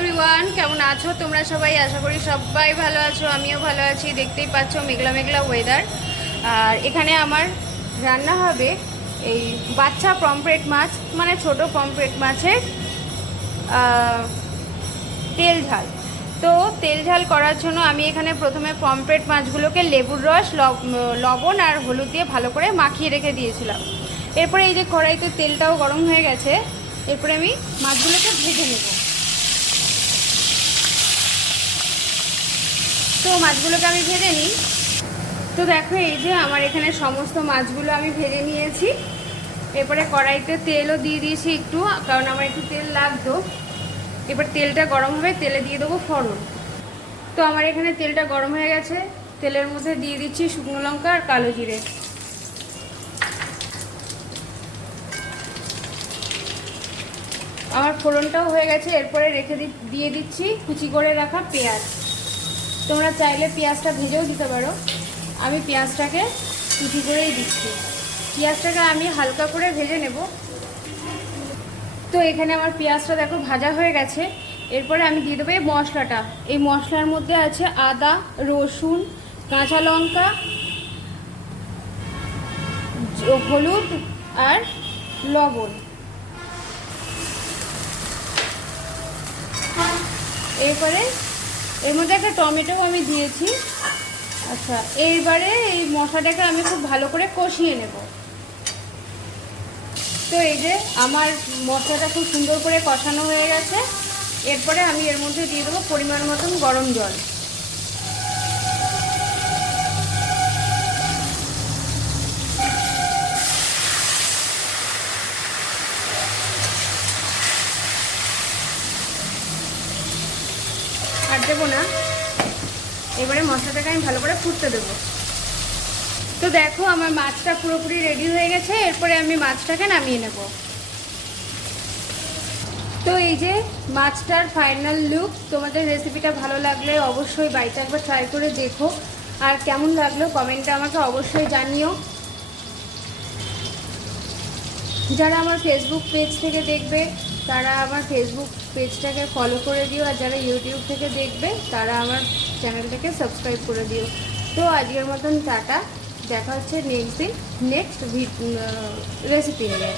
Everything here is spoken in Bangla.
এভরিওয়ান, কেমন আছো তোমরা সবাই? আশা করি সবাই ভালো আছো, আমিও ভালো আছি। দেখতেই পাচ্ছ মেঘলা মেঘলা ওয়েদার। আর এখানে আমার রান্না হবে এই বাচ্চা পমফ্রেট মাছ, মানে ছোট পমফ্রেট মাছের তেল ঝাল। তো তেল ঝাল করার জন্য আমি এখানে প্রথমে পমফ্রেট মাছগুলোকে লেবুর রস, লবণ আর হলুদ দিয়ে ভালো করে মাখিয়ে রেখে দিয়েছিলাম। এরপরে এই যে কড়াইতে তেলটাও গরম হয়ে গেছে, এরপরে আমি মাছগুলোকে ভেজে নেব। তো মাছগুলোকে আমি ভেজে নিই। তো দেখো, এই যে আমার এখানে সমস্ত মাছগুলো আমি ভেজে নিয়েছি। এরপরে কড়াইতে তেলও দিয়ে দিয়েছি একটু, কারণ আমার একটু তেল লাগতো। এবার তেলটা গরম হবে, তেলে দিয়ে দেবো ফোড়ন। তো আমার এখানে তেলটা গরম হয়ে গেছে, তেলের মধ্যে দিয়ে দিচ্ছি শুকনো লঙ্কা আর কালো জিরে। আমার ফোড়নটাও হয়ে গেছে, এরপরে দিয়ে দিচ্ছি কুচি করে রাখা পেঁয়াজ। তোমরা চাইলে পেঁয়াজটা ভেজেও দিতে পারো, আমি পেঁয়াজটাকে কুচি করেই দিচ্ছি। পেঁয়াজটাকে আমি হালকা করে ভেজে নেব। তো এখানে আমার পেঁয়াজটা দেখো ভাজা হয়ে গেছে। এরপরে আমি দিয়ে দেবো এই মশলাটা। এই মশলার মধ্যে আছে আদা, রসুন, কাঁচা লঙ্কা, হলুদ আর লবণ। এরপরে এর মধ্যে একটা টমেটোও আমি দিয়েছি। আচ্ছা, এইবারে এই মশলাটাকে আমি খুব ভালো করে কষিয়ে নেব। তো এই যে আমার মশলাটা খুব সুন্দর করে কষানো হয়ে গেছে। এরপরে আমি এর মধ্যে দিয়ে দেবো পরিমাণ মতন গরম জল। আর দেবো না, এবারে মশলাটাকে আমি ভালো করে ফুটতে দেবো। তো দেখো, আমার মাছটা পুরোপুরি রেডি হয়ে গেছে। এরপরে আমি মাছটাকে নামিয়ে নেব। তো এই যে মাছটার ফাইনাল লুক। তোমাদের রেসিপিটা ভালো লাগলে অবশ্যই বাড়িতে একবার ট্রাই করে দেখো, আর কেমন লাগলো কমেন্টে আমাকে অবশ্যই জানিও। যারা আমার ফেসবুক পেজ থেকে দেখবে তারা আমার ফেসবুক পেজটাকে ফলো করে দিও, আর যারা ইউটিউব থেকে দেখবে তারা আমার চ্যানেলটাকে সাবস্ক্রাইব করে দিও। তো আজকের মতন টাটা, দেখা হচ্ছে নেক্সট রেসিপি নিয়ে।